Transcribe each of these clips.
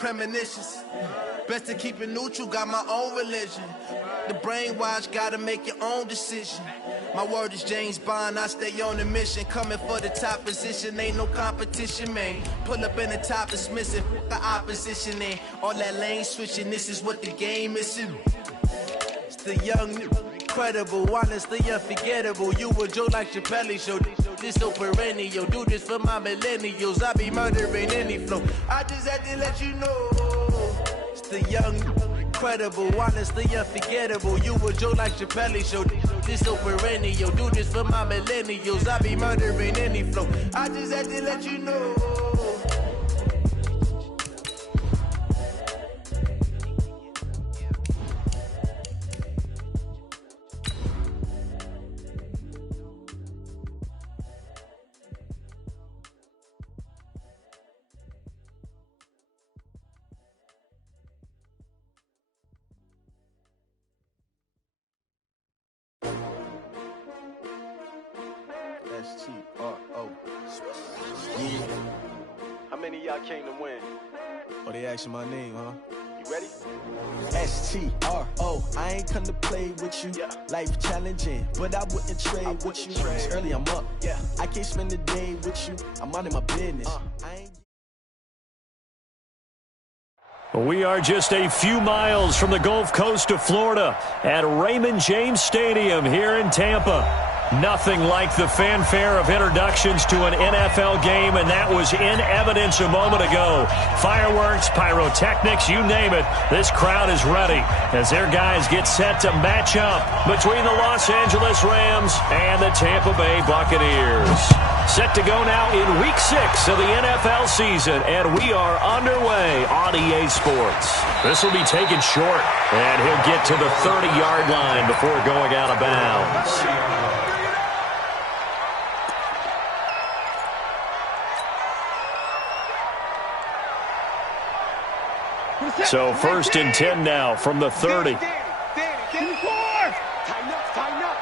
Premonitions. Best to keep it neutral, got my own religion. The brainwash, gotta make your own decision. My word is James Bond, I stay on a mission. Coming for the top position, ain't no competition, man. Pull up in the top, dismissing the opposition, and all that lane switching, this is what the game is. It's the young, incredible, honestly unforgettable. You a Joe like Chappelle show. This so perennial, do this for my millennials. I be murdering any flow. I just had to let you know. It's the young, incredible, honestly unforgettable. You a Joe like Chappelle show. This so perennial, do this for my millennials. I be murdering any flow. I just had to let you know. S-T-R-O. Yeah. How many of y'all came to win? Oh, they asking my name, huh? You ready? S-T-R-O. I ain't come to play with you. Yeah. Life challenging, but I wouldn't trade with you. It's early, I'm up. Yeah. I can't spend the day with you. I'm out of my business. I ain't... We are just a few miles from the Gulf Coast of Florida at Raymond James Stadium here in Tampa. Nothing like the fanfare of introductions to an NFL game, and that was in evidence a moment ago. Fireworks, pyrotechnics, you name it. This crowd is ready as their guys get set to match up between the Los Angeles Rams and the Tampa Bay Buccaneers. Set to go now in Week 6 of the NFL season, and we are underway on EA Sports. This will be taken short, and he'll get to the 30-yard line before going out of bounds. So 1st and 10 now from the 30. Tighten up.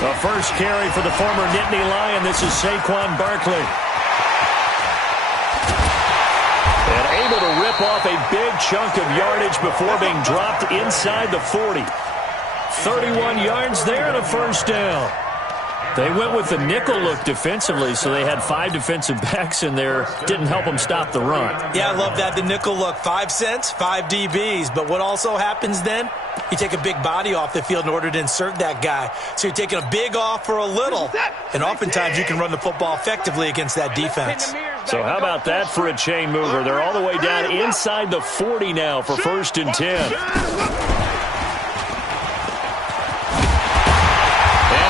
The first carry for the former Nittany Lion. This is Saquon Barkley. And able to rip off a big chunk of yardage before being dropped inside the 40. 31 yards there and a first down. They went with the nickel look defensively, so they had 5 defensive backs in there. Didn't help them stop the run. Yeah, I love that, the nickel look. 5 cents, 5 DBs. But what also happens then? You take a big body off the field in order to insert that guy. So you're taking a big off for a little. And oftentimes you can run the football effectively against that defense. So how about that for a chain mover? They're all the way down inside the 40 now for 1st and 10.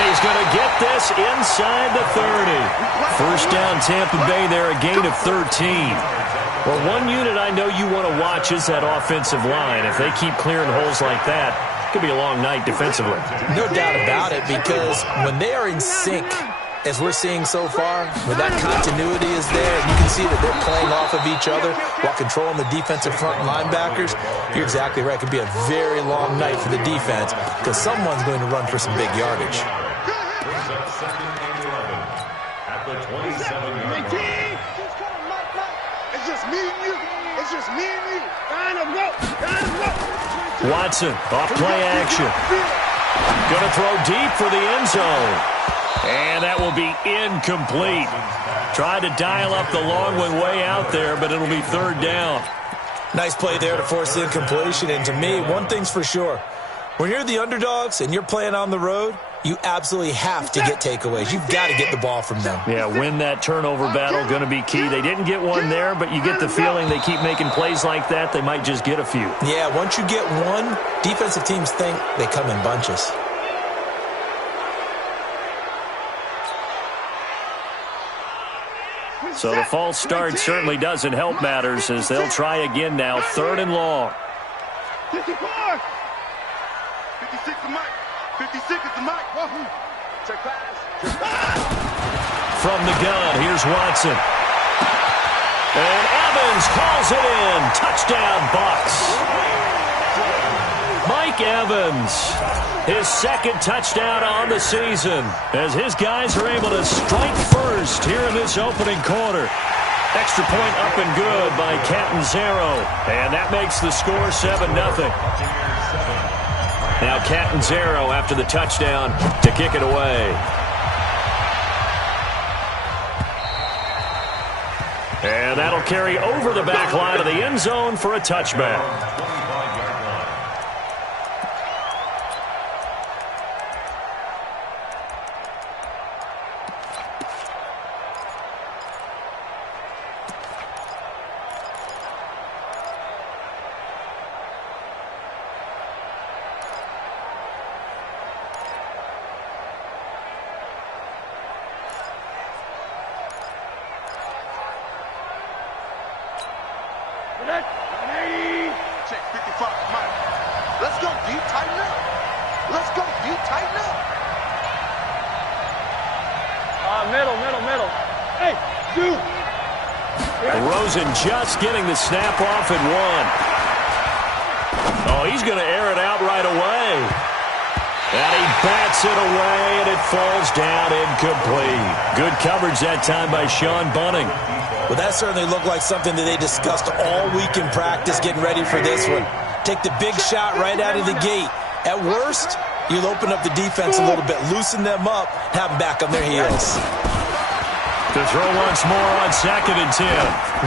He's going to get this inside the 30. First down Tampa Bay there, a gain of 13. Well, one unit I know you want to watch is that offensive line. If they keep clearing holes like that, it could be a long night defensively. No doubt about it, because when they are in sync, as we're seeing so far, when that continuity is there, and you can see that they're playing off of each other while controlling the defensive front linebackers, you're exactly right. It could be a very long night for the defense because someone's going to run for some big yardage. At the 27-yard line. It's just me and you. It's just me and you. Line up. Watson, off play action. Going to throw deep for the end zone. And that will be incomplete. Tried to dial up the long one way out there, but it'll be 3rd down. Nice play there to force the incompletion. And to me, one thing's for sure. When you're the underdogs and you're playing on the road, you absolutely have to get takeaways. You've got to get the ball from them. Yeah, win that turnover battle, going to be key. They didn't get one there, but you get the feeling they keep making plays like that, they might just get a few. Yeah, once you get one, defensive teams think they come in bunches. So the false start certainly doesn't help matters as they'll try again now, 3rd and long. 54. 56 the mic. 56 is the mic. Wahoo. Check pass. From the gun, here's Watson. And Evans calls it in. Touchdown, Bucks. Mike Evans, his second touchdown on the season, as his guys are able to strike first here in this opening quarter. Extra point up and good by Catanzaro, and that makes the score 7-0. Now Catanzaro after the touchdown to kick it away. And that'll carry over the back line of the end zone for a touchback. Check 55, Mike. Let's go deep, tighten up. Let's go deep, tighten up. Middle. Hey, dude. Rosen just getting the snap off at 1. Oh, he's going to air it out right away. And he bats it away, and it falls down incomplete. Good coverage that time by Sean Bunting. Well, that certainly looked like something that they discussed all week in practice getting ready for this one. Take the big shot right out of the gate. At worst, you'll open up the defense a little bit, loosen them up, have them back on their heels. To throw once more on 2nd and 10.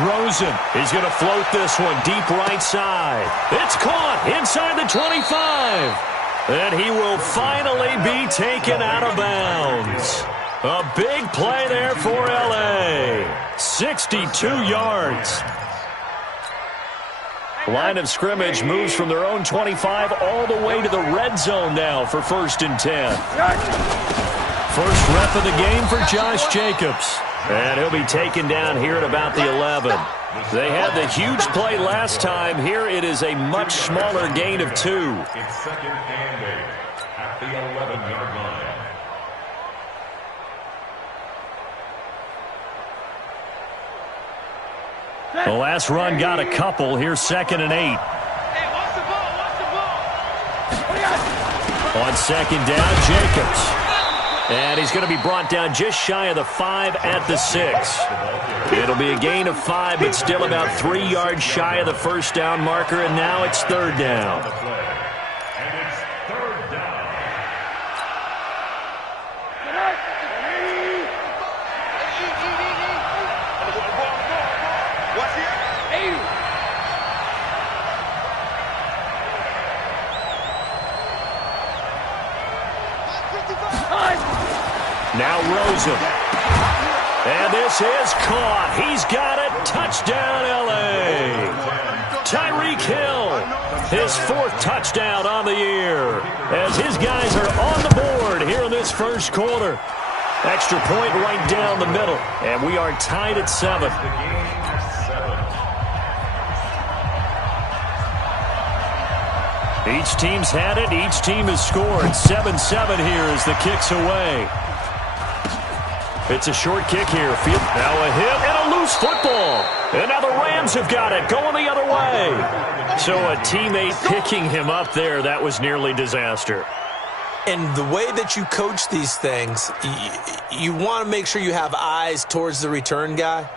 Rosen, he's going to float this one deep right side. It's caught inside the 25. And he will finally be taken out of bounds. A big play there for L.A. 62 yards. Line of scrimmage moves from their own 25 all the way to the red zone now for 1st and 10. First rep of the game for Josh Jacobs. And he'll be taken down here at about the 11. They had the huge play last time. Here it is a much smaller gain of 2. It's 2nd and 8 at the 11-yard line. The last run got a couple. Here's 2nd and 8. Hey, watch the ball. On 2nd down, Jacobs. And he's going to be brought down just shy of the 5 at the 6. It'll be a gain of 5, but still about 3 yards shy of the first down marker, and now it's 3rd down. And it's 3rd down. What's here? Now Rosen. And this is caught. He's got it. Touchdown, L.A. Tyreek Hill, his 4th touchdown on the year, as his guys are on the board here in this first quarter. Extra point right down the middle, and we are tied at 7. Each team's had it. Each team has scored. 7-7 here as the kick's away. It's a short kick here. Now a hit and a loose football. And now the Rams have got it, going the other way. So a teammate picking him up there, that was nearly disaster. And the way that you coach these things, you want to make sure you have eyes towards the return guy,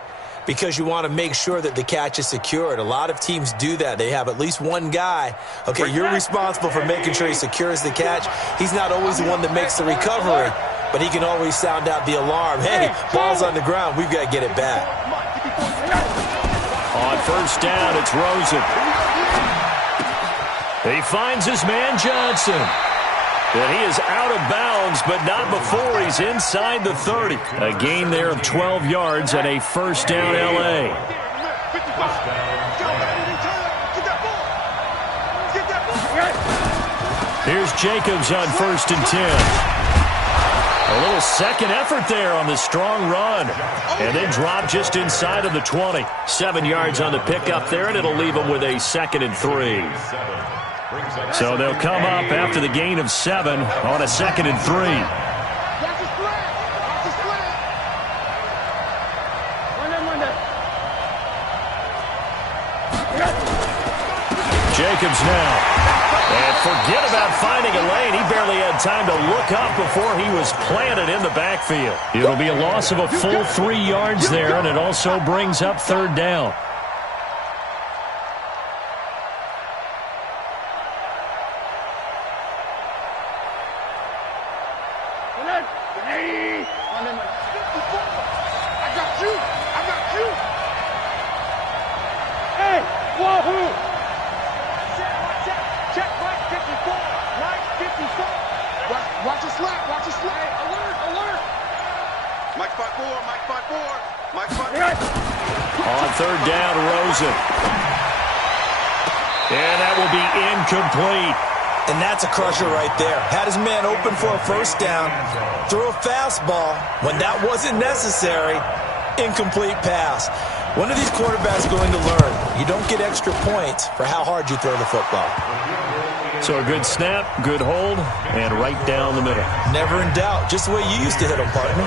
because you want to make sure that the catch is secured. A lot of teams do that. They have at least one guy. Okay, you're responsible for making sure he secures the catch. He's not always the one that makes the recovery, but he can always sound out the alarm. Hey, ball's on the ground. We've got to get it back. On 1st down, it's Rosen. He finds his man Johnson. And he is out of bounds, but not before he's inside the 30. A gain there of 12 yards and a 1st down L.A. Here's Jacobs on 1st and 10. A little second effort there on the strong run. And then drop just inside of the 20. 7 yards on the pickup there, and it'll leave him with a 2nd and 3. So they'll come up after the gain of 7 on a 2nd and 3. Jacobs now. And forget about finding a lane. He barely had time to look up before he was planted in the backfield. It'll be a loss of a full 3 yards there, and it also brings up third down. On third down, Rosen. And that will be incomplete. And that's a crusher right there. Had his man open for a first down, threw a fastball when that wasn't necessary, incomplete pass. When are these quarterbacks going to learn? You don't get extra points for how hard you throw the football. So a good snap, good hold, and right down the middle. Never in doubt. Just the way you used to hit them, partner.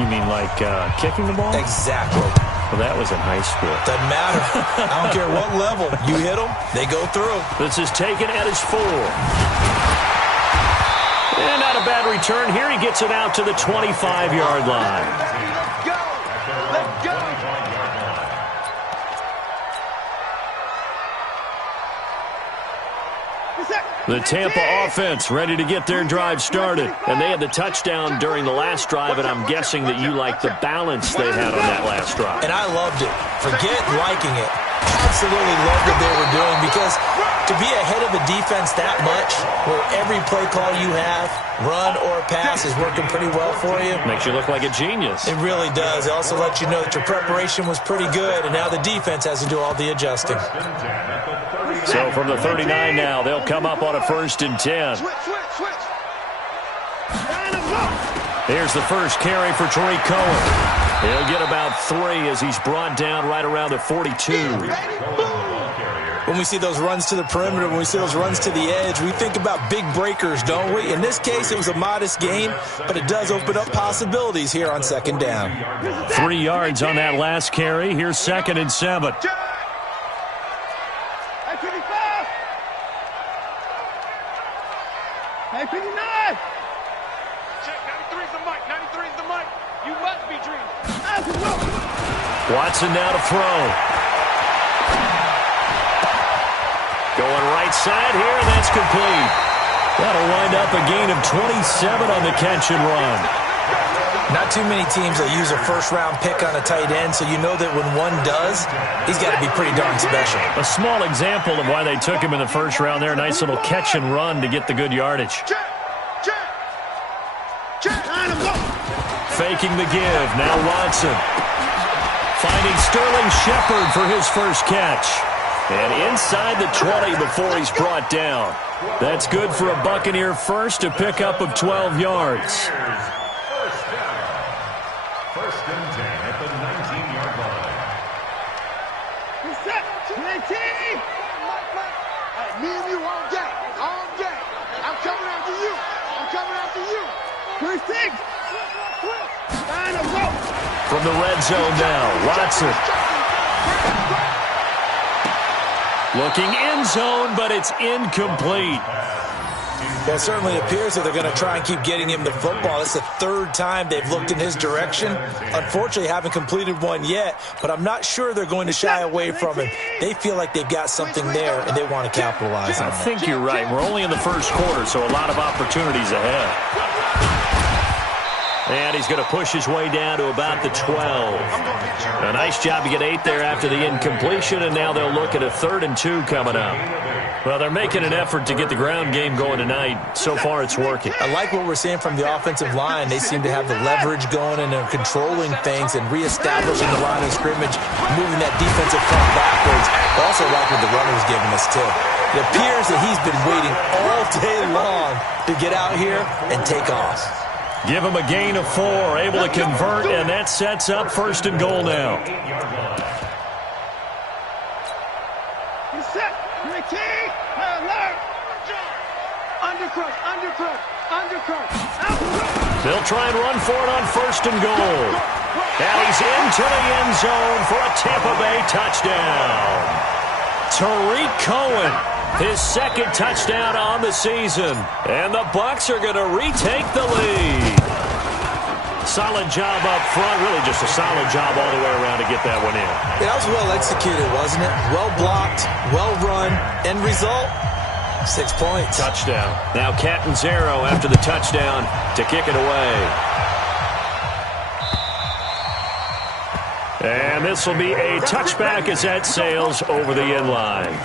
You mean like kicking the ball? Exactly. Well, that was in high school. Doesn't matter. I don't care what level. You hit them, they go through. This is taken at his 4. And not a bad return here. He gets it out to the 25-yard line. Let's go! Let's go! The Tampa offense ready to get their drive started. And they had the touchdown during the last drive, and I'm guessing that you like the balance they had on that last drive. And I loved it. Forget liking it. Absolutely loved what they were doing, because to be ahead of a defense that much, where every play call you have, run or pass, is working pretty well for you. Makes you look like a genius. It really does. It also lets you know that your preparation was pretty good, and now the defense has to do all the adjusting. So from the 39 now, they'll come up on a 1st and 10. Here's the first carry for Tariq Cohen. He'll get about 3 as he's brought down right around the 42. When we see those runs to the perimeter, when we see those runs to the edge, we think about big breakers, don't we? In this case, it was a modest gain, but it does open up possibilities here on 2nd down. 3 yards on that last carry. Here's 2nd and 7. Hey, 59! Check, 93's the mic, 93's the mic. You must be dreaming. Watson now to throw. Going right side here, and that's complete. That'll wind up a gain of 27 on the catch and run. Not too many teams that use a first-round pick on a tight end, so you know that when one does, he's got to be pretty darn special. A small example of why they took him in the first round there. Nice little catch and run to get the good yardage. Faking the give. Now Watson. Finding Sterling Shepard for his first catch. And inside the 20 before he's brought down. That's good for a Buccaneer first, a pickup of 12 yards. First and 10 at the 19-yard line. Me and you all day. All day. I'm coming after you. I'm coming after you. 36. From the red zone now, Watson. Looking end zone, but it's incomplete. Well, it certainly appears that they're going to try and keep getting him the football. It's the 3rd time they've looked in his direction. Unfortunately, haven't completed one yet, but I'm not sure they're going to shy away from him. They feel like they've got something there, and they want to capitalize on I that. think you're right. We're only in the first quarter, so a lot of opportunities ahead. And he's going to push his way down to about the 12. A nice job to get 8 there after the incompletion, and now they'll look at a 3rd and 2 coming up. Well, they're making an effort to get the ground game going tonight. So far, it's working. I like what we're seeing from the offensive line. They seem to have the leverage going, and they're controlling things and reestablishing the line of scrimmage, moving that defensive front backwards. I also like what the runner's giving us, too. It appears that he's been waiting all day long to get out here and take off. Give him a gain of 4, able to convert, and that sets up 1st and goal now. They'll try and run for it on 1st and goal. And he's into the end zone for a Tampa Bay touchdown. Tariq Cohen his second touchdown on the season. And the Bucks are going to retake the lead. Solid job up front. Really just a solid job all the way around to get that one in. Yeah, that was well executed, wasn't it? Well blocked, well run. End result, 6 points. Touchdown. Now Catanzaro after the touchdown to kick it away. And this will be a touchback as that sails over the end line.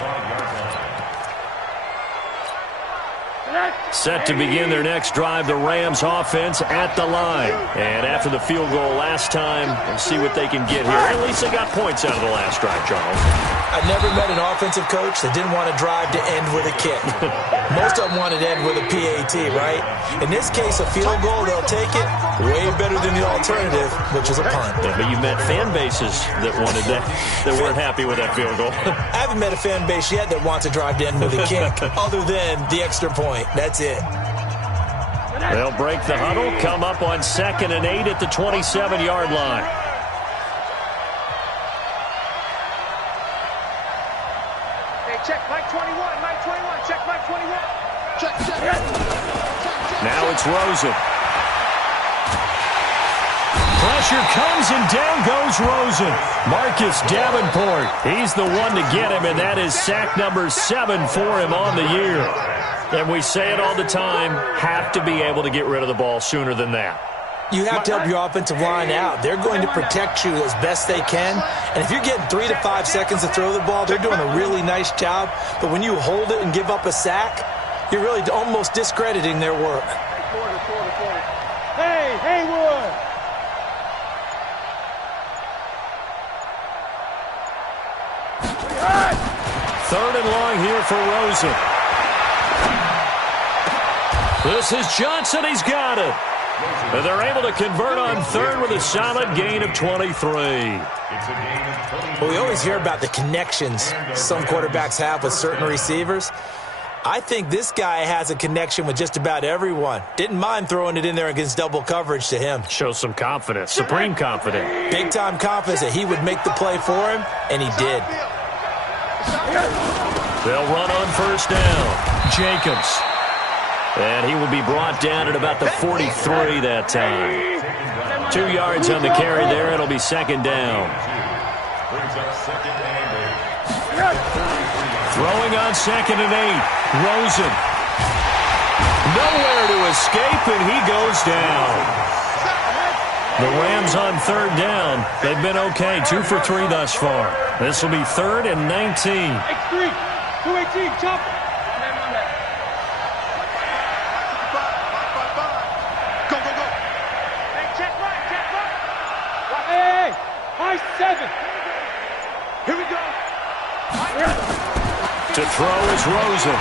Set to begin their next drive, the Rams offense at the line. And after the field goal last time, we'll see what they can get here. At least they got points out of the last drive, Charles. I never met an offensive coach that didn't want to drive to end with a kick. Most of them wanted to end with a PAT, right? In this case, a field goal, they'll take it. Way better than the alternative, which is a punt. Yeah, but you met fan bases that wanted that weren't happy with that field goal. I haven't met a fan base yet that wants to drive to end with a kick, other than the extra point. That's it. They'll break the huddle, come up on 2nd and 8 at the 27-yard line. Check Mike 21, Mike 21, check Mike 21. Check. Now it's Rosen. Pressure comes and down goes Rosen. Marcus Davenport, he's the one to get him, and that is sack number 7 for him on the year. And we say it all the time, have to be able to get rid of the ball sooner than that. You have to help your offensive line out. They're going to protect you as best they can. And if you're getting 3 to 5 seconds to throw the ball, they're doing a really nice job. But when you hold it and give up a sack, you're really almost discrediting their work. Hey, Haywood! Third and long here for Rosen. This is Johnson. He's got it. And they're able to convert on third with a solid gain of 23. Well, we always hear about the connections some quarterbacks have with certain receivers. I think this guy has a connection with just about everyone. Didn't mind throwing it in there against double coverage to him. Shows some confidence, supreme confidence. Big-time confidence that he would make the play for him, and he did. They'll run on first down. Jacobs. And he will be brought down at about the 43 that time. 2 yards on the carry there. It'll be second down. Throwing on 2nd and 8. Rosen. Nowhere to escape, and he goes down. The Rams on third down. They've been okay. 2 for 3 thus far. This will be 3rd and 19. X3, 218, chop. Here we go. To throw is Rosen.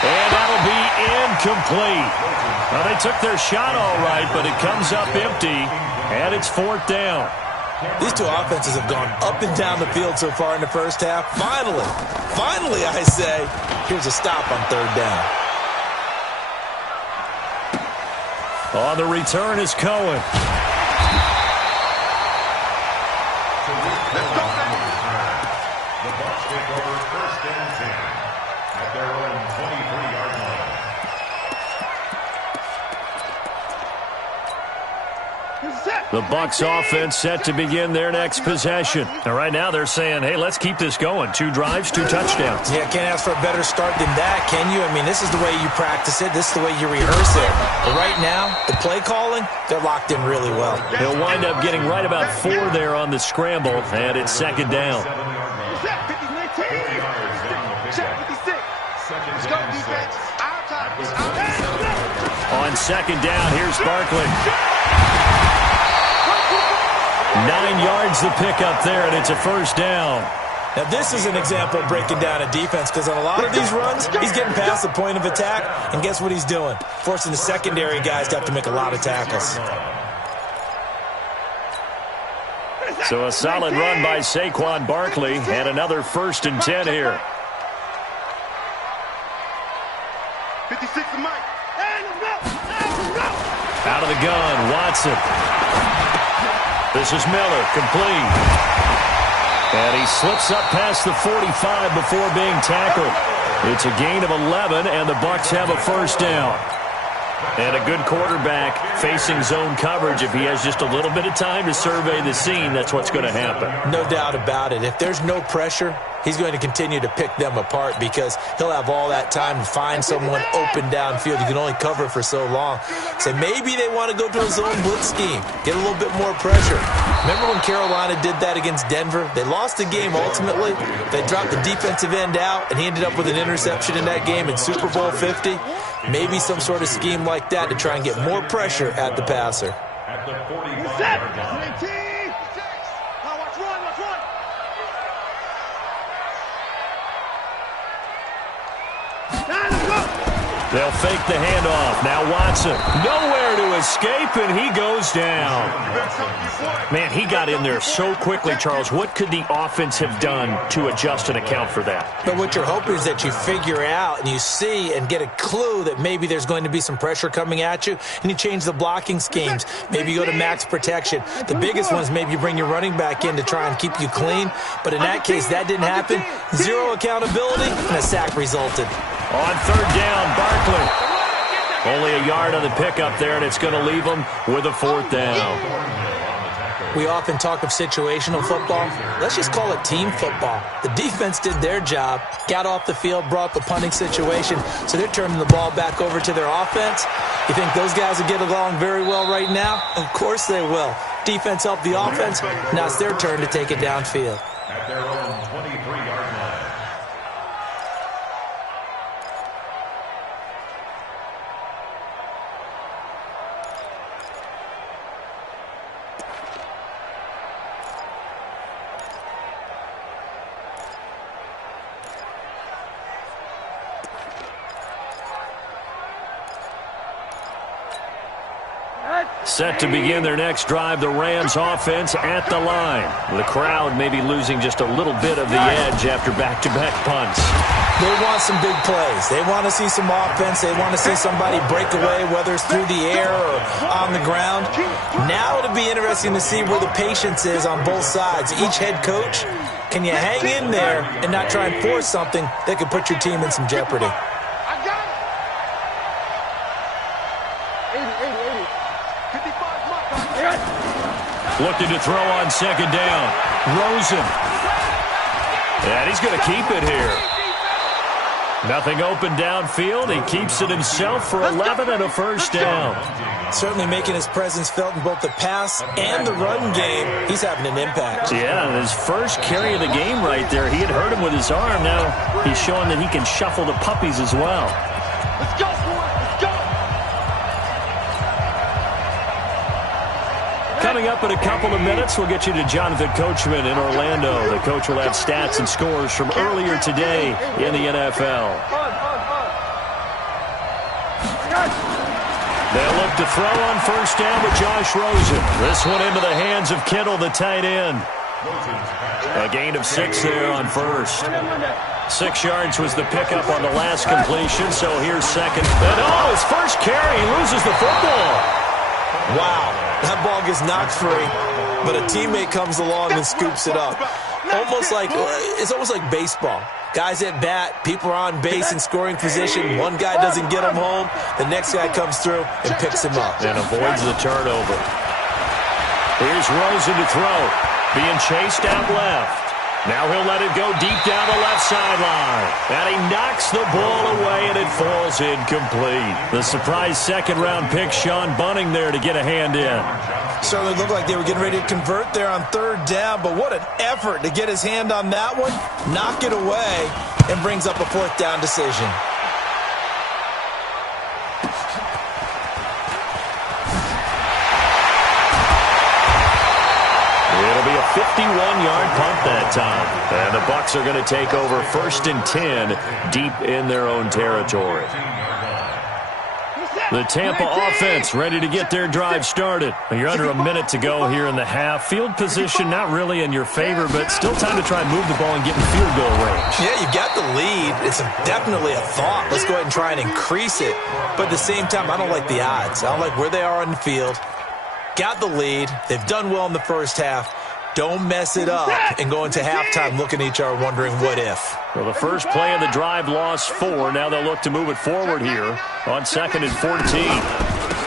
And that'll be incomplete. Well, they took their shot all right, but it comes up empty, and it's 4th down. These two offenses have gone up and down the field so far in the first half. Finally, I say, here's a stop on 3rd down. On the return is Cohen. The Bucks take over 1st and 10 at their own 23-yard line. The Bucks offense set to begin their next possession. And right now they're saying, hey, let's keep this going. 2 drives, 2 touchdowns. Yeah, can't ask for a better start than that, can you? I mean, this is the way you practice it. This is the way you rehearse it. But right now, the play calling, they're locked in really well. He'll wind up getting right about 4 there on the scramble, and it's 2nd down. On 2nd down, here's Barkley. 9 yards the pickup there, and it's a 1st down. Now, this is an example of breaking down a defense, because on a lot of these runs, he's getting past the point of attack, and guess what he's doing? Forcing the secondary guys to have to make a lot of tackles. So a solid run by Saquon Barkley, and another 1st and 10 here. 56 to Mike. Out of the gun, Watson. This is Miller, complete. And he slips up past the 45 before being tackled. It's a gain of 11, and the Bucks have a first down. And a good quarterback facing zone coverage. If he has just a little bit of time to survey the scene, that's what's going to happen. No doubt about it. If there's no pressure, he's going to continue to pick them apart because he'll have all that time to find someone open downfield. You can only cover for so long. So maybe they want to go to a zone blitz scheme, get a little bit more pressure. Remember when Carolina did that against Denver? They lost the game ultimately. They dropped the defensive end out, and he ended up with an interception in that game in Super Bowl 50. Maybe some sort of scheme like that to try and get more pressure at the passer. At the 45-yard line. They'll fake the handoff. Now Watson, nowhere to escape, and he goes down. Man, he got in there so quickly, Charles. What could the offense have done to adjust and account for that? But what you're hoping is that you figure out and you see and get a clue that maybe there's going to be some pressure coming at you, and you change the blocking schemes. Maybe you go to max protection. The biggest one is maybe you bring your running back in to try and keep you clean. But in that case, that didn't happen. Zero accountability, and a sack resulted. On third down, Barkley. Only a yard on the pickup there, and it's going to leave them with a fourth down. We often talk of situational football. Let's just call it team football. The defense did their job, got off the field, brought the punting situation, so they're turning the ball back over to their offense. You think those guys will get along very well right now? Of course they will. Defense helped the offense. Now it's their turn to take it downfield. At their own 23-yard line. Set to begin their next drive, the Rams offense at the line. The crowd may be losing just a little bit of the edge after back-to-back punts. They want some big plays. They want to see some offense. They want to see somebody break away, whether it's through the air or on the ground. Now it'll be interesting to see where the patience is on both sides. Each head coach, can you hang in there and not try and force something that could put your team in some jeopardy? Looking to throw on second down. Rosen. And he's going to keep it here. Nothing open downfield. He keeps it himself for 11 and a first down. Certainly making his presence felt in both the pass and the run game. He's having an impact. Yeah, his first carry of the game right there. He had hurt him with his arm. Now he's showing that he can shuffle the puppies as well. Let's go, boy. Let's go. Coming up in a couple of minutes, we'll get you to Jonathan Coachman in Orlando. The coach will have stats and scores from earlier today in the NFL. They'll look to throw on first down with Josh Rosen. This one into the hands of Kittle, the tight end. A gain of 6 there on first. 6 yards was the pickup on the last completion, so here's second. And his first carry, he loses the football. Wow, that ball gets knocked free, but a teammate comes along and scoops it up. It's almost like baseball. Guys at bat, people are on base in scoring position. One guy doesn't get him home, the next guy comes through and picks him up. And avoids the turnover. Here's Rosen to throw. Being chased out left. Now he'll let it go deep down the left sideline. And he knocks the ball away, and it falls incomplete. The surprise second-round pick, Sean Bunting, there to get a hand in. Certainly looked like they were getting ready to convert there on third down, but what an effort to get his hand on that one, knock it away, and brings up a fourth down decision. It'll be a 51-yard punt that time. And the Bucks are going to take over 1st and 10 deep in their own territory. The Tampa offense ready to get their drive started. You're under a minute to go here in the half. Field position not really in your favor, but still time to try and move the ball and get in field goal range. Yeah, you got the lead. It's definitely a thought. Let's go ahead and try and increase it. But at the same time, I don't like the odds. I don't like where they are on the field. Got the lead. They've done well in the first half. Don't mess it up and go into halftime looking at each other wondering what if. Well, the first play of the drive lost 4. Now they'll look to move it forward here on 2nd and 14.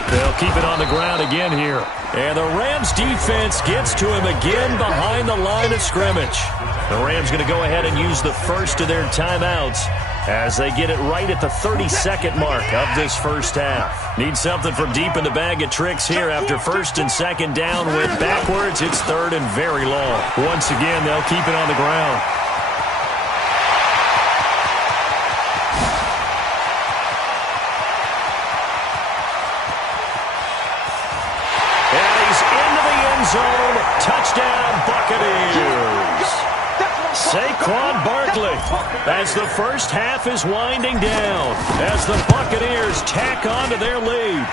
They'll keep it on the ground again here. And the Rams defense gets to him again behind the line of scrimmage. The Rams going to go ahead and use the first of their timeouts as they get it right at the 32nd mark of this first half. Need something from deep in the bag of tricks here after 1st and 2nd down. Went backwards. It's 3rd and very long. Once again, they'll keep it on the ground. And he's into the end zone. Touchdown, Buccaneers. Saquon Barkley as the first half is winding down as the Buccaneers tack on to their lead.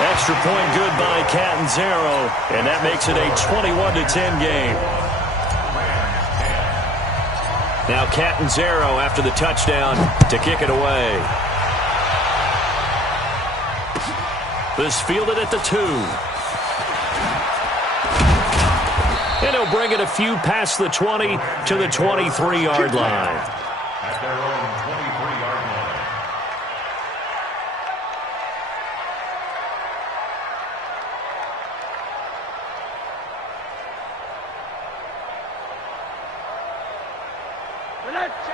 Extra point good by Catanzaro, and that makes it a 21-10 game. Now Catanzaro after the touchdown to kick it away. This fielded at the 2. And he'll bring it a few past the 20 to the 23-yard line. At their own 23-yard line.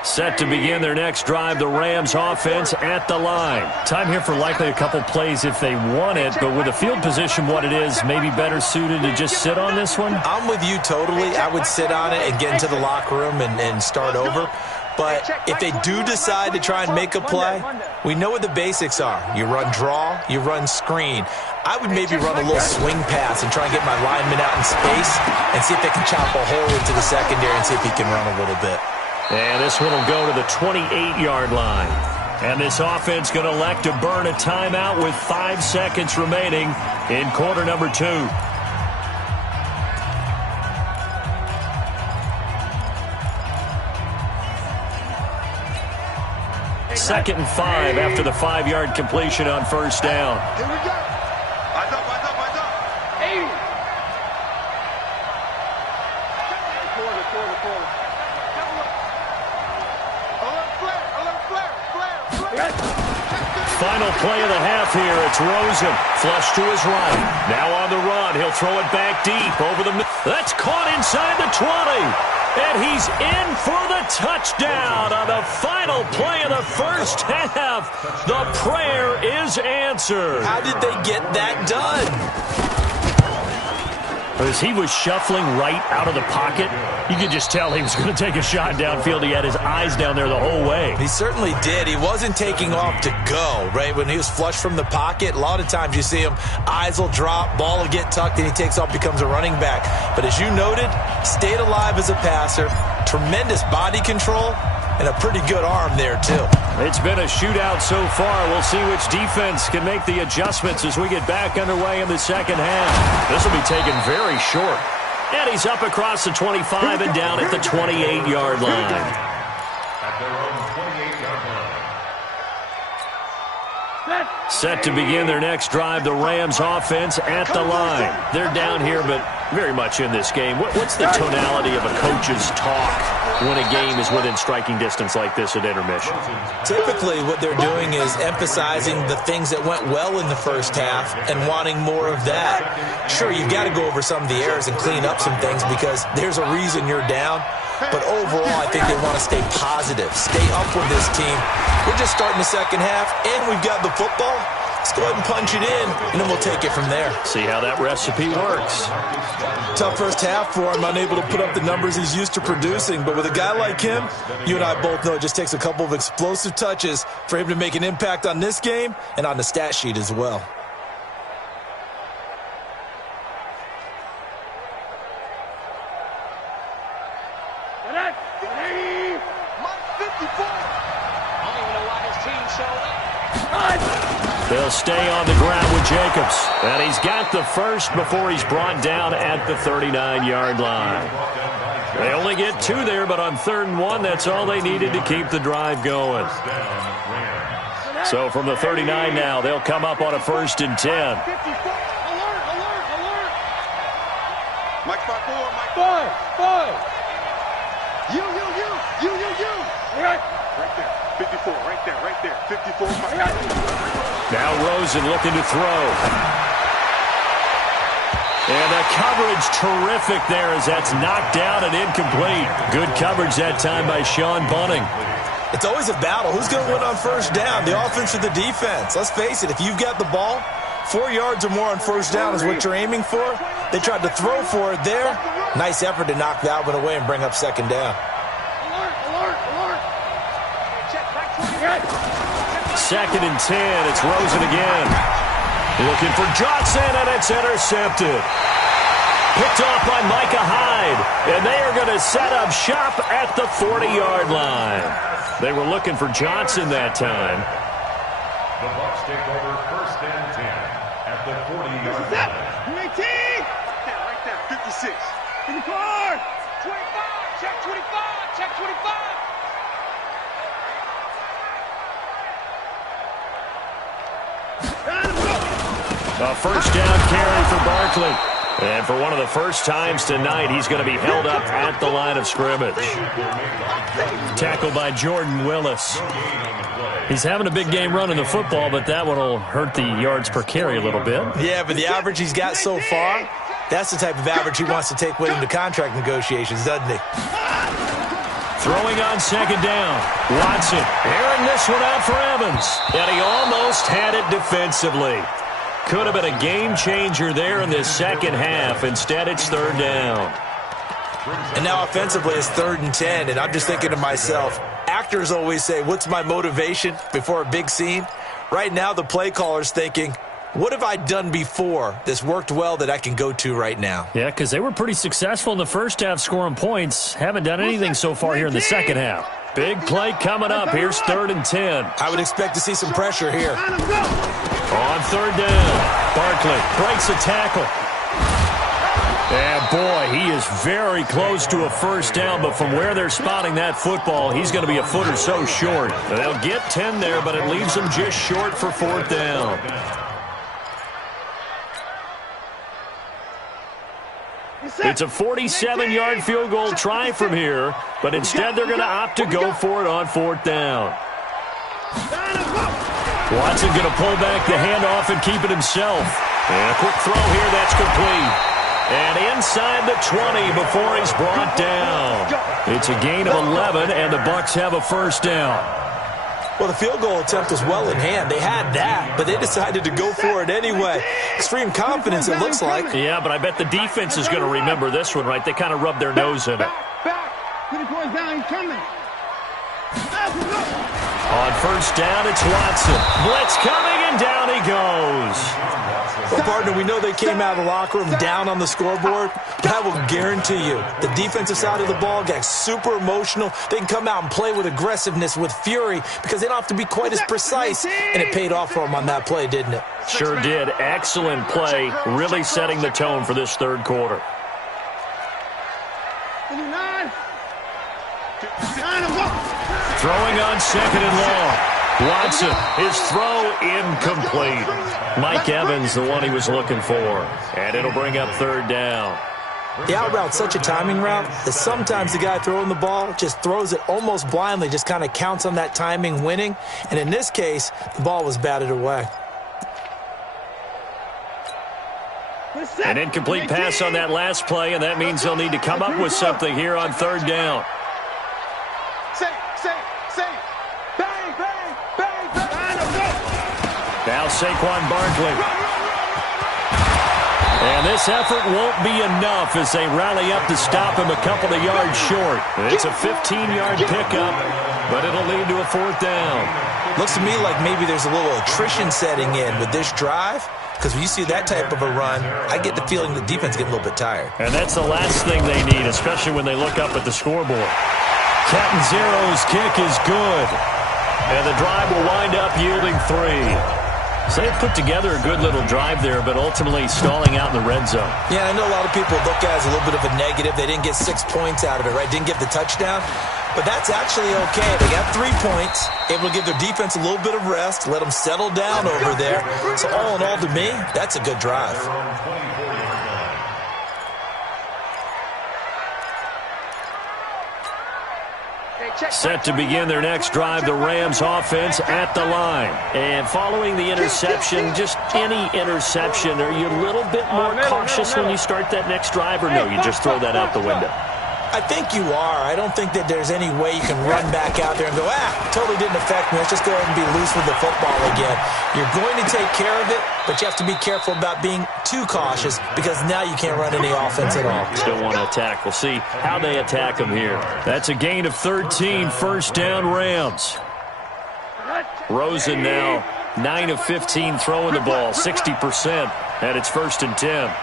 Set to begin their next drive, the Rams offense at the line. Time here for likely a couple plays if they want it, but with the field position what it is, maybe better suited to just sit on this one? I'm with you totally. I would sit on it and get into the locker room and start over. But if they do decide to try and make a play, we know what the basics are. You run draw, you run screen. I would maybe run a little swing pass and try and get my lineman out in space and see if they can chop a hole into the secondary and see if he can run a little bit. And this one will go to the 28-yard line. And this offense going to elect to burn a timeout with 5 seconds remaining in quarter number 2. Second and 5 after the 5-yard completion on first down. Here we go. Eyes up, eyes up, eyes up. 80. Quarter. Final play of the half here. It's Rosen. Flush to his right. Now on the run. He'll throw it back deep over the middle. That's caught inside the 20. And he's in for the touchdown on the final play of the first half. The prayer is answered. How did they get that done? As he was shuffling right out of the pocket, you could just tell he was going to take a shot downfield. He had his eyes down there the whole way. He certainly did. He wasn't taking off to go, right? When he was flushed from the pocket, a lot of times you see him, eyes will drop, ball will get tucked, and he takes off, becomes a running back. But as you noted, stayed alive as a passer, tremendous body control, and a pretty good arm there, too. It's been a shootout so far. We'll see which defense can make the adjustments as we get back underway in the second half. This will be taken very short. And he's up across the 25 and down at the 28-yard line. At their own 28-yard line. Set to begin their next drive, the Rams offense at the line. They're down here, but very much in this game. What's the tonality of a coach's talk when a game is within striking distance like this at intermission? Typically, what they're doing is emphasizing the things that went well in the first half and wanting more of that. Sure, you've got to go over some of the errors and clean up some things because there's a reason you're down. But overall, I think they want to stay positive, stay up with this team. We're just starting the second half, and we've got the football. Let's go ahead and punch it in, and then we'll take it from there. See how that recipe works. Tough first half for him, unable to put up the numbers he's used to producing. But with a guy like him, you and I both know it just takes a couple of explosive touches for him to make an impact on this game and on the stat sheet as well. They'll stay on the ground with Jacobs. And he's got the first before he's brought down at the 39-yard line. They only get 2 there, but on 3rd and 1, that's all they needed to keep the drive going. So from the 39 now, they'll come up on a 1st and 10. Mike 5-4, Mike Five. You. Right there. 54, right there. 54. Now Rosen looking to throw. And the coverage terrific there as that's knocked down and incomplete. Good coverage that time by Sean Bunting. It's always a battle. Who's going to win on first down, the offense or the defense? Let's face it, if you've got the ball, 4 yards or more on first down is what you're aiming for. They tried to throw for it there. Nice effort to knock that one away and bring up second down. Second and 10. It's Rosen again. Looking for Johnson, and it's intercepted. Picked off by Micah Hyde, and they are going to set up shop at the 40-yard line. They were looking for Johnson that time. The Bucks take over first and 10 at the 40-yard line. 18! Right there, 56. In the car! 25, check 25, check 25. A first down carry for Barkley. And for one of the first times tonight, he's going to be held up at the line of scrimmage. Tackled by Jordan Willis. He's having a big game running the football, but that one will hurt the yards per carry a little bit. Yeah, but the average he's got so far, that's the type of average he wants to take with him to contract negotiations, doesn't he? Throwing on second down. Watson airing this one out for Evans. And he almost had it defensively. Could have been a game changer there in this second half. Instead, it's third down. And now offensively, it's 3rd and 10. And I'm just thinking to myself, actors always say, what's my motivation before a big scene? Right now, the play caller's thinking, what have I done before that's worked well that I can go to right now? Yeah, because they were pretty successful in the first half scoring points. Haven't done anything so far here in the second half. Big play coming up. Here's 3rd and 10. I would expect to see some pressure here. On third down, Barkley breaks a tackle. And boy, he is very close to a first down, but from where they're spotting that football, he's going to be a foot or so short. They'll get 10 there, but it leaves them just short for 4th down. It's a 47-yard field goal try from here, but instead they're going to opt to go for it on 4th down. Watson going to pull back the handoff and keep it himself. And a quick throw here, that's complete. And inside the 20 before he's brought down. It's a gain of 11, and the Bucks have a first down. Well, the field goal attempt was well in hand. They had that, but they decided to go for it anyway. Extreme confidence, it looks like. Yeah, but I bet the defense is going to remember this one, right? They kind of rubbed their nose in it. Down, he's coming. On first down, it's Watson. Blitz coming, and down he goes. Well, partner, we know they came out of the locker room down on the scoreboard, but I will guarantee you the defensive side of the ball got super emotional. They can come out and play with aggressiveness, with fury, because they don't have to be quite as precise, and it paid off for them on that play, didn't it? Sure did. Excellent play, really setting the tone for this third quarter. 29. Throwing on second and long. Watson, his throw incomplete. Mike Evans, the one he was looking for. And it'll bring up 3rd down. The out route's such a timing route that sometimes the guy throwing the ball just throws it almost blindly, just kind of counts on that timing winning. And in this case, the ball was batted away. An incomplete pass on that last play, and that means they'll need to come up with something here on 3rd down. Now Saquon Barkley. And this effort won't be enough as they rally up to stop him a couple of yards short. It's a 15-yard pickup, but it'll lead to a 4th down. Looks to me like maybe there's a little attrition setting in with this drive, because when you see that type of a run, I get the feeling the defense getting a little bit tired. And that's the last thing they need, especially when they look up at the scoreboard. Captain Zero's kick is good. And the drive will wind up yielding 3. So they put together a good little drive there, but ultimately stalling out in the red zone. Yeah, I know a lot of people look at it as a little bit of a negative. They didn't get 6 points out of it, right? Didn't get the touchdown. But that's actually okay. They got 3 points, able to give their defense a little bit of rest, let them settle down over there. So all in all, to me, that's a good drive. Set to begin their next drive, the Rams offense at the line. And following the interception, just any interception, are you a little bit more cautious when you start that next drive, or no, you just throw that out the window? I think you are. I don't think that there's any way you can run back out there and go, totally didn't affect me. Let's just go ahead and be loose with the football again. You're going to take care of it, but you have to be careful about being too cautious because now you can't run any offense at all. Still want to attack. We'll see how they attack them here. That's a gain of 13, first down Rams. Rosen now 9 of 15 throwing the ball, 60%, and it's 1st and 10.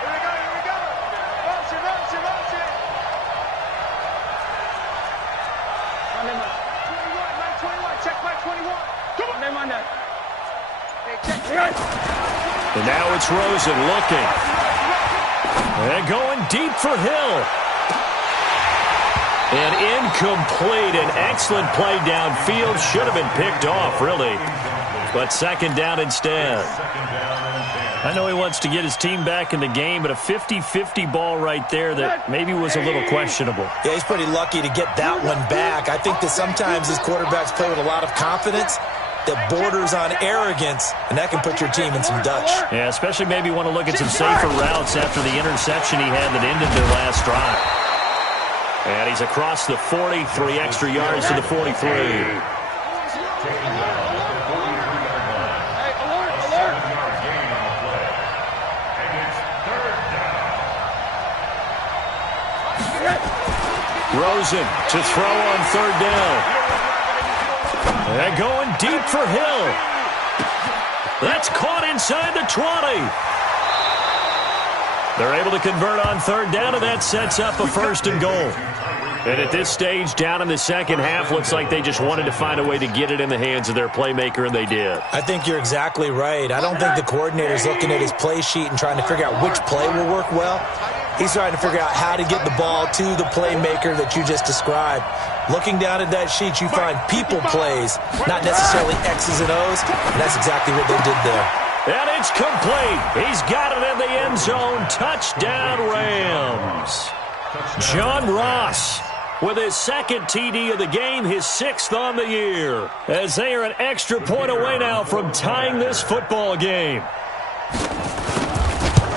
And now it's Rosen looking. And going deep for Hill. And incomplete. An excellent play downfield. Should have been picked off, really. But 2nd down instead. I know he wants to get his team back in the game, but a 50-50 ball right there that maybe was a little questionable. Yeah, he's pretty lucky to get that one back. I think that sometimes his quarterbacks play with a lot of confidence that borders on arrogance, and that can put your team in some Dutch. Yeah, especially maybe want to look at some safer routes after the interception he had that ended their last drive. And he's across the 40, 3 extra yards to the 43. Rosen to throw on 3rd down. And going deep for Hill. That's caught inside the 20. They're able to convert on 3rd down, and that sets up a 1st and goal. And at this stage, down in the second half, looks like they just wanted to find a way to get it in the hands of their playmaker, and they did. I think you're exactly right. I don't think the coordinator's looking at his play sheet and trying to figure out which play will work well. He's trying to figure out how to get the ball to the playmaker that you just described. Looking down at that sheet, you find people plays, not necessarily X's and O's, and that's exactly what they did there. And it's complete. He's got it in the end zone. Touchdown, Rams. John Ross with his 2nd TD of the game, his 6th on the year, as they are an extra point away now from tying this football game.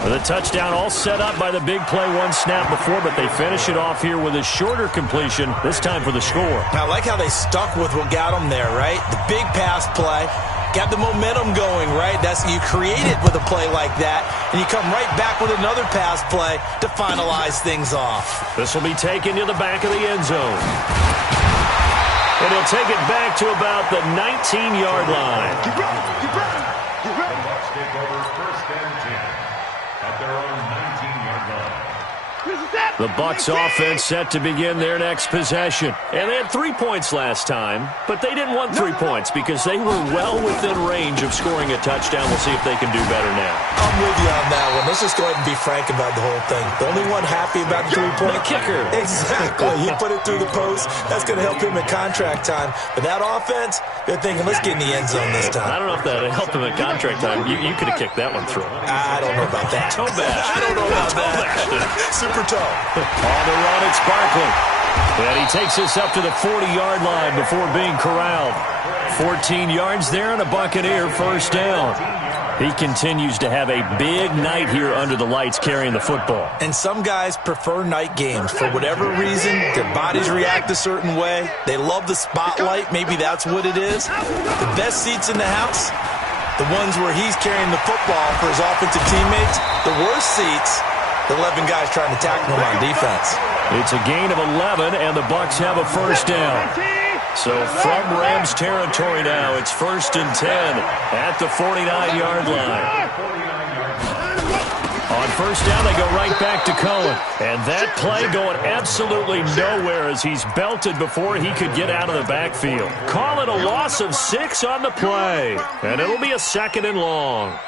The touchdown all set up by the big play one snap before, but they finish it off here with a shorter completion, this time for the score. I like how they stuck with what got them there, right? The big pass play, got the momentum going, right? You create it with a play like that, and you come right back with another pass play to finalize things off. This will be taken to the back of the end zone. And he'll take it back to about the 19-yard line. The Bucks take over 1st and 10 at their own 19-yard line. The Bucks offense set to begin their next possession. And they had 3 points last time, but they didn't want 3 points because they were well within range of scoring a touchdown. We'll see if they can do better now. I'm with you on that one. Let's just go ahead and be frank about the whole thing. The only one happy about the 3-point kicker. Exactly. He put it through the post. That's going to help him at contract time. But that offense, they're thinking, let's get in the end zone this time. I don't know if that helped him at contract time. You could have kicked that one through. I don't know about that. Toe bash. I don't know about that. Super toe. On the run, it's Barkley. And he takes us up to the 40-yard line before being corralled. 14 yards there and a Buccaneer 1st down. He continues to have a big night here under the lights carrying the football. And some guys prefer night games. For whatever reason, their bodies react a certain way. They love the spotlight. Maybe that's what it is. The best seats in the house, the ones where he's carrying the football for his offensive teammates. The worst seats, the 11 guys trying to tackle him on defense. It's a gain of 11, and the Bucks have a 1st down. So from Rams territory now, it's 1st and 10 at the 49-yard line. On 1st down, they go right back to Cohen. And that play going absolutely nowhere as he's belted before he could get out of the backfield. Call it a loss of 6 on the play. And it'll be a 2nd and long.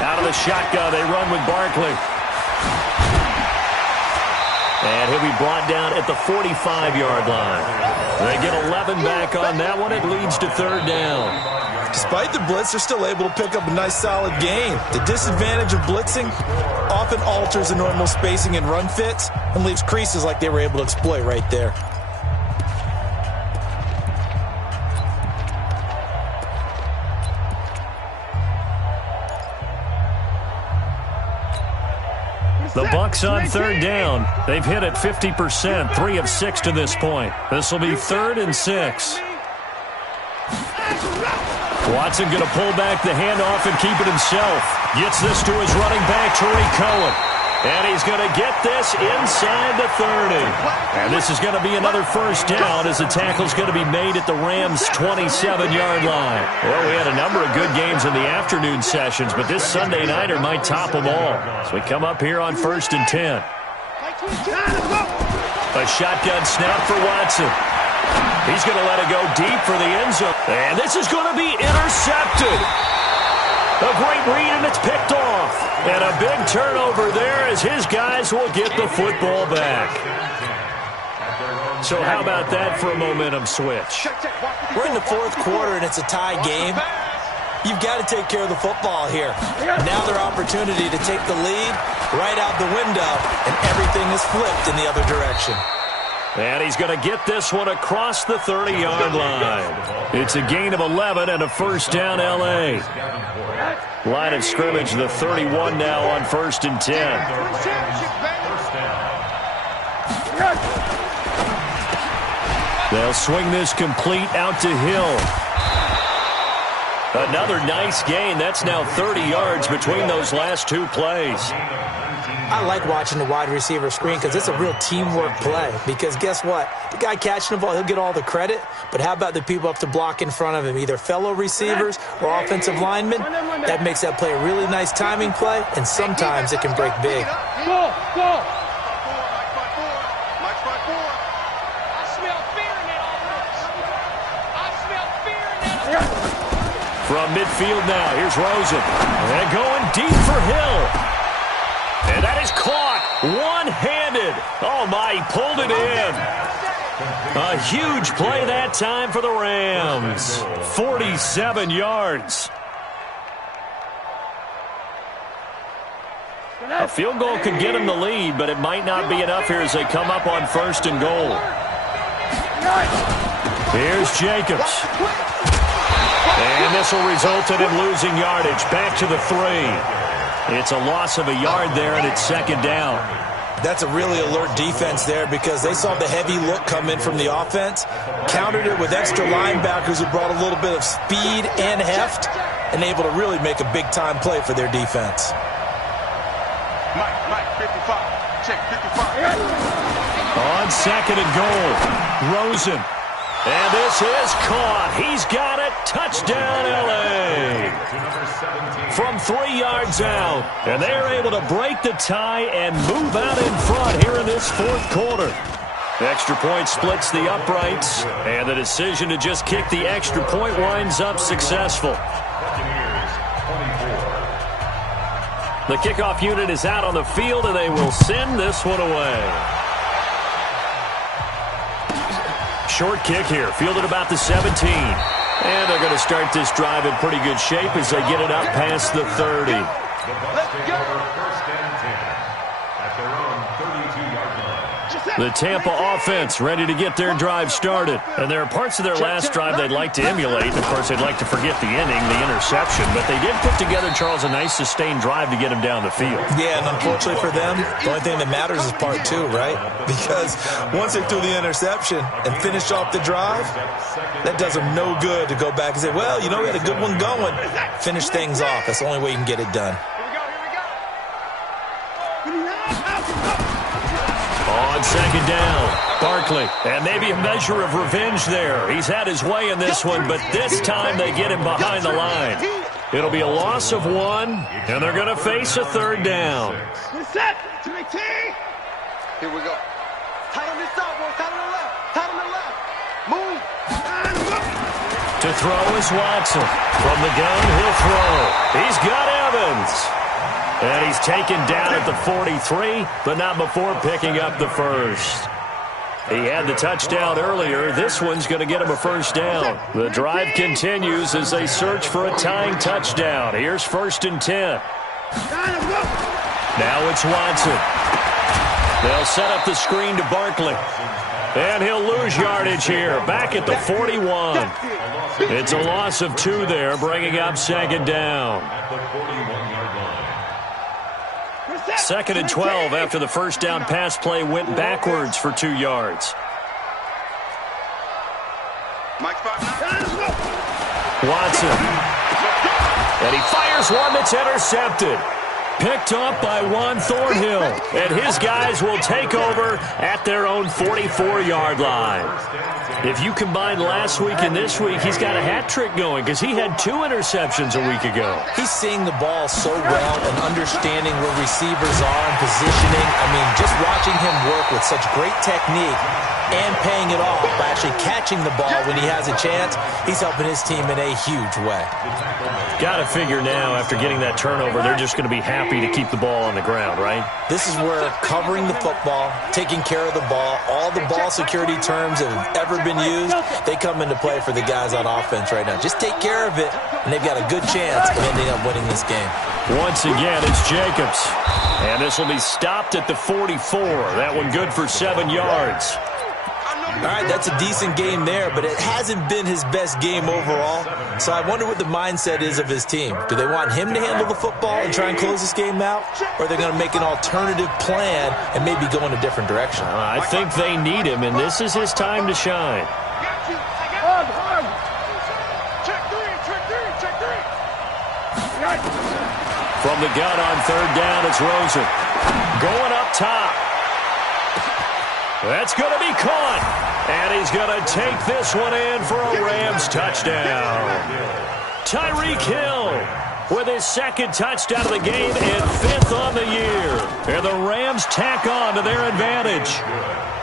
Out of the shotgun, they run with Barkley. And he'll be brought down at the 45-yard line. They get 11 back on that one. It leads to 3rd down. Just despite the blitz, they're still able to pick up a nice solid gain. The disadvantage of blitzing often alters the normal spacing and run fits and leaves creases like they were able to exploit right there. The Bucks on third down. They've hit it 50%, 3 of 6 to this point. This will be 3rd and 6. Watson going to pull back the handoff and keep it himself. Gets this to his running back, Tariq Cohen. And he's going to get this inside the 30. And this is going to be another first down as the tackle's going to be made at the Rams' 27-yard line. Well, we had a number of good games in the afternoon sessions, but this Sunday nighter might top them all. So we come up here on 1st and 10. A shotgun snap for Watson. He's going to let it go deep for the end zone. And this is going to be intercepted. A great read, and it's picked off. And a big turnover there as his guys will get the football back. So how about that for a momentum switch? We're in the 4th quarter, and it's a tie game. You've got to take care of the football here. Now their opportunity to take the lead right out the window, and everything is flipped in the other direction. And he's going to get this one across the 30-yard line. It's a gain of 11 and a first down, L.A. Line of scrimmage, the 31 now on 1st and 10. They'll swing this complete out to Hill. Another nice gain. That's now 30 yards between those last 2 plays. I like watching the wide receiver screen because it's a real teamwork play. Because guess what? The guy catching the ball, he'll get all the credit. But how about the people up to block in front of him, either fellow receivers or offensive linemen? That makes that play a really nice timing play, and sometimes it can break big. From midfield now, here's Rosen. And going deep for Hill. And that is caught one-handed. Oh, my, he pulled it in. A huge play that time for the Rams. 47 yards. A field goal could get him the lead, but it might not be enough here as they come up on 1st and goal. Here's Jacobs. And this will result in him losing yardage. Back to the 3. It's a loss of a yard there, and it's 2nd down. That's a really alert defense there because they saw the heavy look come in from the offense, countered it with extra linebackers who brought a little bit of speed and heft, and able to really make a big-time play for their defense. Mike, 55. Check, 55. On 2nd and goal, Rosen. And this is caught. He's got it. Touchdown, L.A. From 3 yards out. And they're able to break the tie and move out in front here in this 4th quarter. The extra point splits the uprights. And the decision to just kick the extra point winds up successful. The kickoff unit is out on the field, and they will send this one away. Short kick here, fielded about the 17. And they're going to start this drive in pretty good shape as they get it up past the 30. The Tampa offense ready to get their drive started. And there are parts of their last drive they'd like to emulate. Of course, they'd like to forget the inning, the interception. But they did put together, Charles, a nice sustained drive to get him down the field. Yeah, and unfortunately for them, the only thing that matters is part 2, right? Because once they threw the interception and finished off the drive, that does them no good to go back and say, well, you know, we had a good one going. Finish things off. That's the only way you can get it done. On 2nd down, Barkley. And maybe a measure of revenge there. He's had his way in this one, but this time they get him behind the line. It'll be a loss of 1, and they're going to face a 3rd down. Here we go. Tight on this side, boy. Tight on the left. Tight on the left. Move. To throw is Watson. From the gun, he'll throw. He's got Evans. And he's taken down at the 43, but not before picking up the first. He had the touchdown earlier. This one's going to get him a first down. The drive continues as they search for a tying touchdown. Here's 1st and 10. Now it's Watson. They'll set up the screen to Barkley. And he'll lose yardage here, back at the 41. It's a loss of 2 there, bringing up 2nd down. 2nd and 12 after the first down pass play went backwards for 2 yards. Watson. And he fires one that's intercepted. Picked up by Juan Thornhill. And his guys will take over at their own 44-yard line. If you combine last week and this week, he's got a hat trick going because he had 2 interceptions a week ago. He's seeing the ball so well and understanding where receivers are and positioning. I mean, just watching him work with such great technique and paying it off by actually catching the ball when he has a chance, he's helping his team in a huge way. Got to figure now, after getting that turnover, they're just going to be happy to keep the ball on the ground, right? This is where covering the football, taking care of the ball, all the ball security terms that have ever been used, they come into play for the guys on offense right now. Just take care of it, and they've got a good chance of ending up winning this game. Once again, it's Jacobs. And this will be stopped at the 44. That one good for 7 yards. All right, that's a decent game there, but it hasn't been his best game overall. So I wonder what the mindset is of his team. Do they want him to handle the football and try and close this game out? Or are they going to make an alternative plan and maybe go in a different direction? I think they need him, and this is his time to shine. From the gun on 3rd down, it's Rosen. Going up top. That's going to be caught. And he's going to take this one in for a Rams touchdown. Tyreek Hill with his 2nd touchdown of the game and 5th on the year. And the Rams tack on to their advantage.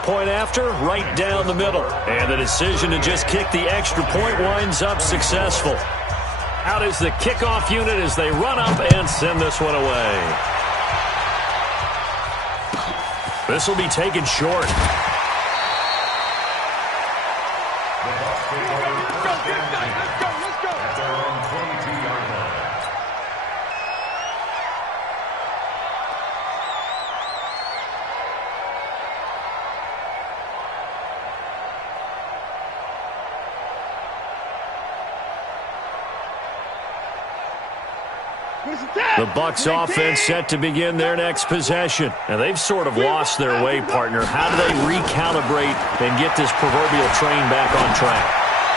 Point after, right down the middle. And the decision to just kick the extra point winds up successful. Out is the kickoff unit as they run up and send this one away. This will be taken short. The Bucks offense set to begin their next possession. And they've sort of lost their way, partner. How do they recalibrate and get this proverbial train back on track?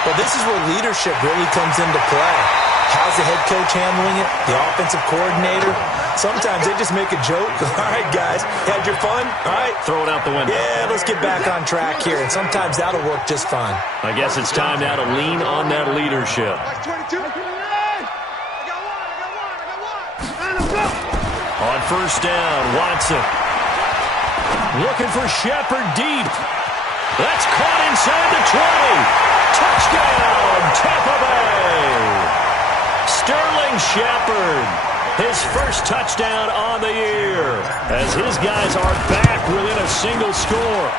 Well, this is where leadership really comes into play. How's the head coach handling it? The offensive coordinator? Sometimes they just make a joke. All right, guys, had your fun? All right. Throw it out the window. Yeah, let's get back on track here. And sometimes that'll work just fine. I guess it's time now to lean on that leadership. On 1st down, Watson. Looking for Shepard deep. That's caught inside the 20. Touchdown, Tampa Bay. Sterling Shepard, his 1st touchdown on the year, as his guys are back within a single score.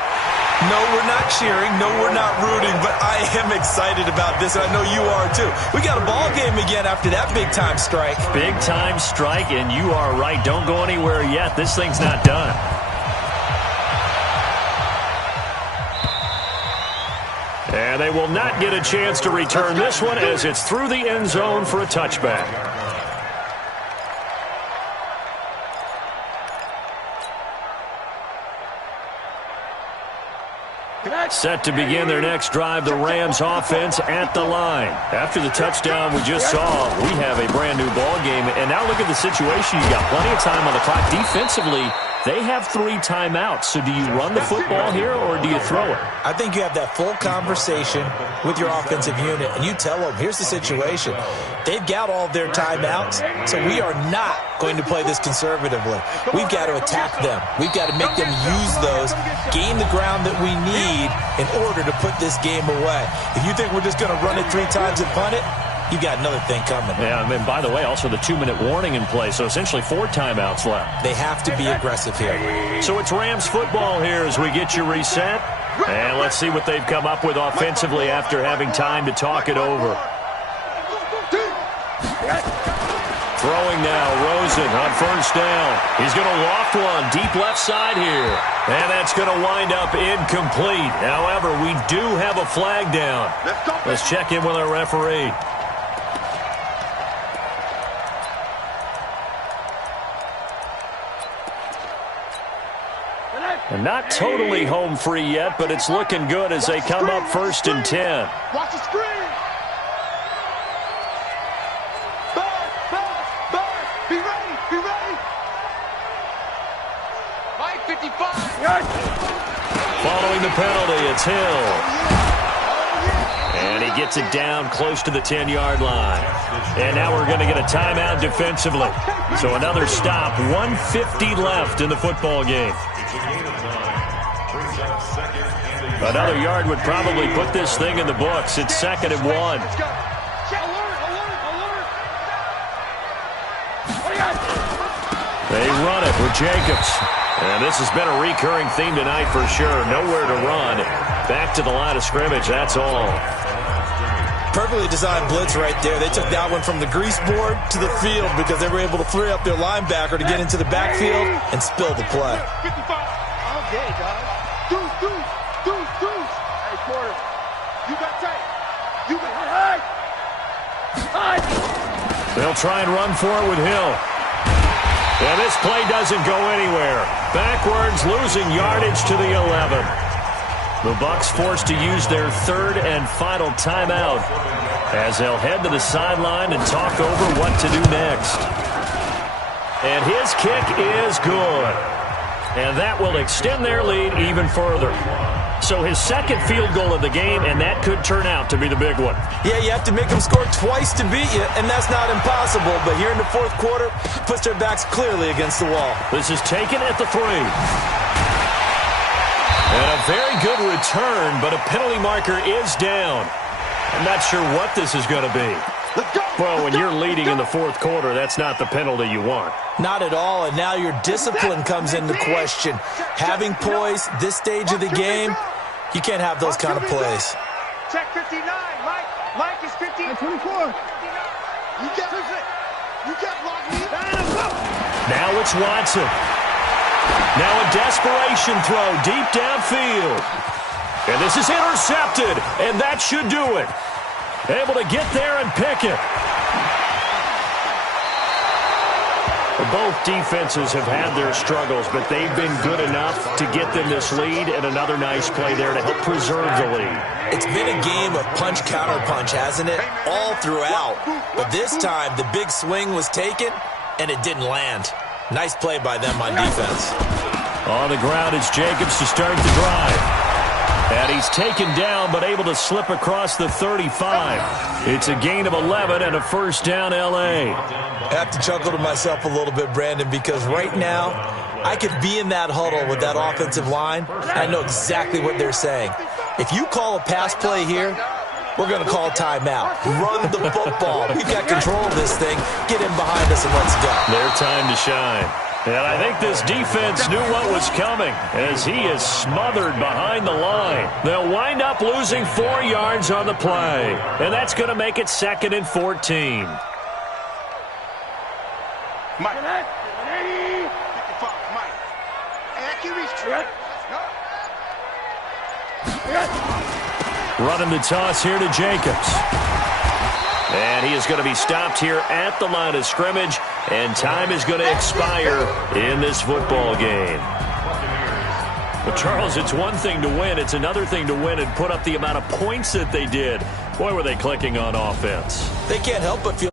No, we're not cheering. No, we're not rooting, but I am excited about this, and I know you are too. We got a ball game again after that big-time strike. Big-time strike, and you are right. Don't go anywhere yet. This thing's not done. And they will not get a chance to return this one as it's through the end zone for a touchback. Set to begin their next drive, the Rams offense at the line. After the touchdown we just saw, we have a brand new ball game. And now look at the situation. You got plenty of time on the clock. Defensively, they have 3 timeouts. So do you run the football here or do you throw it? I think you have that full conversation with your offensive unit, and you tell them, here's the situation. They've got all their timeouts, so we are not going to play this conservatively. We've got to attack them. We've got to make them use those, gain the ground that we need in order to put this game away. If you think we're just going to run it 3 times and punt it, you've got another thing coming. Yeah, and by the way, also the 2-minute warning in play, so essentially 4 timeouts left. They have to be aggressive here. So it's Rams football here as we get you reset. And let's see what they've come up with offensively after having time to talk it over. Throwing now, Rosen on first down. He's going to loft one deep left side here. And that's going to wind up incomplete. However, we do have a flag down. Let's check in with our referee. And not totally home free yet, but it's looking good as they come up 1st and 10. Watch the screen. Be ready. Mike, 55. Following the penalty, it's Hill. And he gets it down close to the 10-yard line. And now we're going to get a timeout defensively. So another stop, 1:50 left in the football game. Another yard would probably put this thing in the books. It's 2nd and 1. They run it with Jacobs. And this has been a recurring theme tonight for sure. Nowhere to run. Back to the line of scrimmage, that's all. Perfectly designed blitz right there. They took that one from the grease board to the field because they were able to free up their linebacker to get into the backfield and spill the play. 55. Okay, guys. Deuce. Hey, quarter. You got tight. You got high. They'll try and run for it with Hill. And this play doesn't go anywhere. Backwards, losing yardage to the 11. The Bucks forced to use their 3rd and final timeout as they'll head to the sideline and talk over what to do next. And his kick is good. And that will extend their lead even further. So his 2nd field goal of the game, and that could turn out to be the big one. Yeah, you have to make them score twice to beat you, and that's not impossible. But here in the 4th quarter, puts their backs clearly against the wall. This is taken at the 3. And a very good return, but a penalty marker is down. I'm not sure what this is going to be. Well, when you're leading in the 4th quarter, that's not the penalty you want. Not at all, and now your discipline comes into question. Having poise this stage of the game, you can't have those kind of plays. Check 59. Mike is 50. 24. You get blocked. Now it's Watson. Now a desperation throw deep downfield. And this is intercepted, and that should do it. Able to get there and pick it. Both defenses have had their struggles, but they've been good enough to get them this lead, and another nice play there to help preserve the lead. It's been a game of punch-counter-punch, hasn't it? All throughout. But this time, the big swing was taken, and it didn't land. Nice play by them on defense. On the ground, it's Jacobs to start the drive. And he's taken down, but able to slip across the 35. It's a gain of 11 and a first down, L.A. I have to chuckle to myself a little bit, Brandon, because right now, I could be in that huddle with that offensive line, and I know exactly what they're saying. If you call a pass play here, we're going to call a timeout. Run the football. We've got control of this thing. Get in behind us and let's go. Their time to shine. And I think this defense knew what was coming as he is smothered behind the line. They'll wind up losing 4 yards on the play. And that's going to make it 2nd and 14. Mike. 55, Mike. Hey, I can reach you. Running the toss here to Jacobs. And he is going to be stopped here at the line of scrimmage, and time is going to expire in this football game. But, Charles, it's one thing to win. It's another thing to win and put up the amount of points that they did. Boy, were they clicking on offense. They can't help but feel